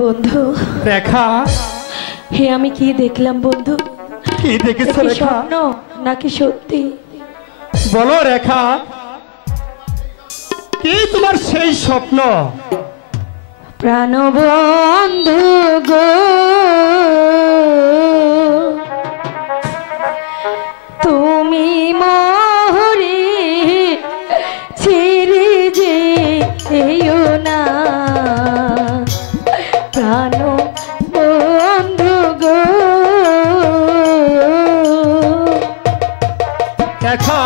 বন্ধু রেখা, হে আমি কি দেখলাম বন্ধু? কি দেখেছো রেখা? স্বপ্ন নাকি সত্যি? বলো রেখা, কি তোমার সেই স্বপ্ন? প্রাণবন্ধু গো, তুমি মোরে ছেড়ে যেও না, প্রাণবন্ধু গো। রেখা,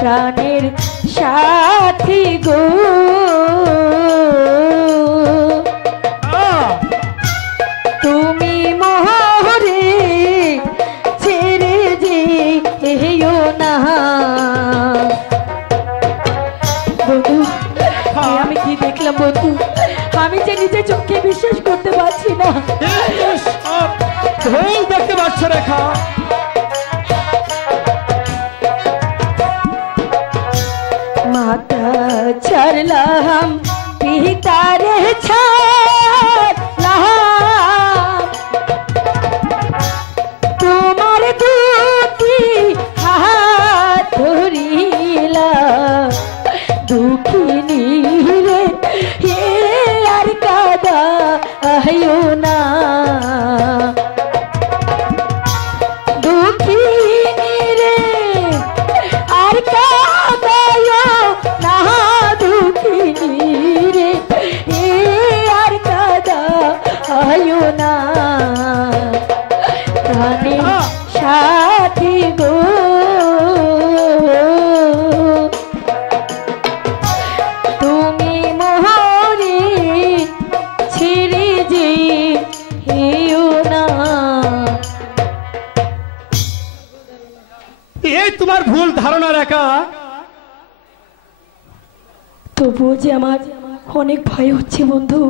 প্রাণের সাথী গো, তুমি মোরে ছেড়ে যেও না। বন্ধু আমি কি দেখলাম বন্ধু? আমি যে নিজের চোখে বিশ্বাস করতে পারছি না। ভুল দেখতে পাচ্ছ রেখা। माता छरलहम पिता रे छरलहम, तुम्हार दुखी हाथ धरिला, दुखिनी रे हे यार कादा आयो ना, दुखिनी रे आर का সাথী গো, তুমি মোরে ছেড়ে যেও না। এই তোমার ভুল ধারণা রেখা। তবুও যে আমার অনেক ভয় হচ্ছে বন্ধু।